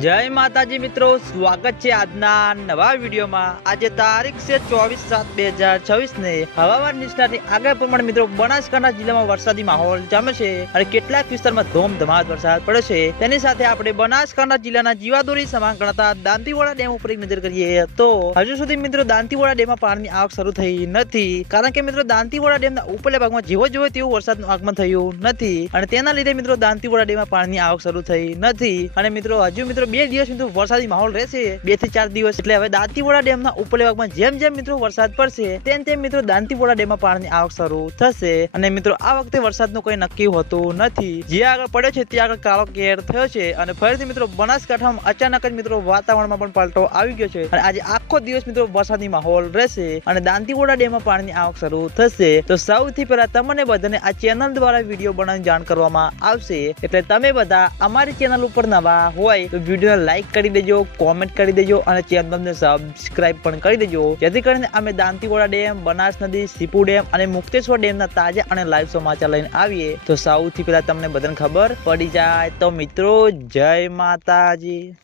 જય માતાજી મિત્રો, સ્વાગત છે આજના નવા વિડીયોમાં। આજે તારીખ છે 24/7/2026 ને હવામાન નિષ્ણાતની આગાહી પ્રમાણે મિત્રો બનાસકાંઠા જિલ્લામાં વરસાદી માહોલ જામે છે અને કેટલાક વિસ્તારમાં ધોમધમાટ વરસાદ પડ્યો છે। તેની સાથે આપણે બનાસકાંઠા જિલ્લાના જીવાદોરી સમાન ગણાતા દાંતીવાડા ડેમ ઉપર એક નજર કરીએ તો હજુ સુધી મિત્રો દાંતીવાડા ડેમમાં પાણીની આવક શરૂ થઈ નથી, કારણ કે મિત્રો દાંતીવાડા ડેમના ઉપરના ભાગમાં જેવો જેવો તેવું વરસાદનું આગમન થયું નથી અને તેના લીધે મિત્રો દાંતીવાડા ડેમમાં પાણીની આવક શરૂ થઈ નથી અને મિત્રો હજુ મિત્રો 2 દિવસ મિત્રો વરસાદી માહોલ રહેશે, 2 થી 4 દિવસ। એટલે હવે દાંતીવાડા ડેમના ઉપરના ભાગમાં જેમ જેમ મિત્રો વરસાદ પડશે તેમ તેમ મિત્રો દાંતીવાડા ડેમમાં પાણીની આવક શરૂ થશે અને મિત્રો આ વખતે વરસાદનું કોઈ નક્કી હોતું નથી। જે આગળ પડ્યો છે ત્યાં આગળ કાળો કેર થયો છે અને ફરીથી મિત્રો બનાસકાંઠામાં અચાનક જ મિત્રો વાતાવરણમાં પણ પલટો આવી ગયો છે અને આજે આખો દિવસ મિત્રો વરસાદી માહોલ રહેશે અને દાંતીવાડા ડેમમાં પાણીની આવક શરૂ થશે। તો સૌથી પહેલા તમને બધાને આ ચેનલ દ્વારા વિડીયો બનાવીને જાણ કરવામાં આવશે, એટલે તમે બધા અમારી ચેનલ ઉપર નવા હોય તો વિડીયો લાઈક કરી દેજો, કોમેન્ટ કરી દેજો અને ચેનલને સબસ્ક્રાઇબ પણ કરી દેજો, જેથી કરીને અમે દાંતીવાડા ડેમ, બનાસ નદી, સીપુ ડેમ અને મુક્તેશ્વર ડેમના તાજા અને લાઈવ સમાચાર લઈને આવીએ તો સૌથી પહેલા તમને બધાને ખબર પડી જાય। તો મિત્રો જય માતાજી।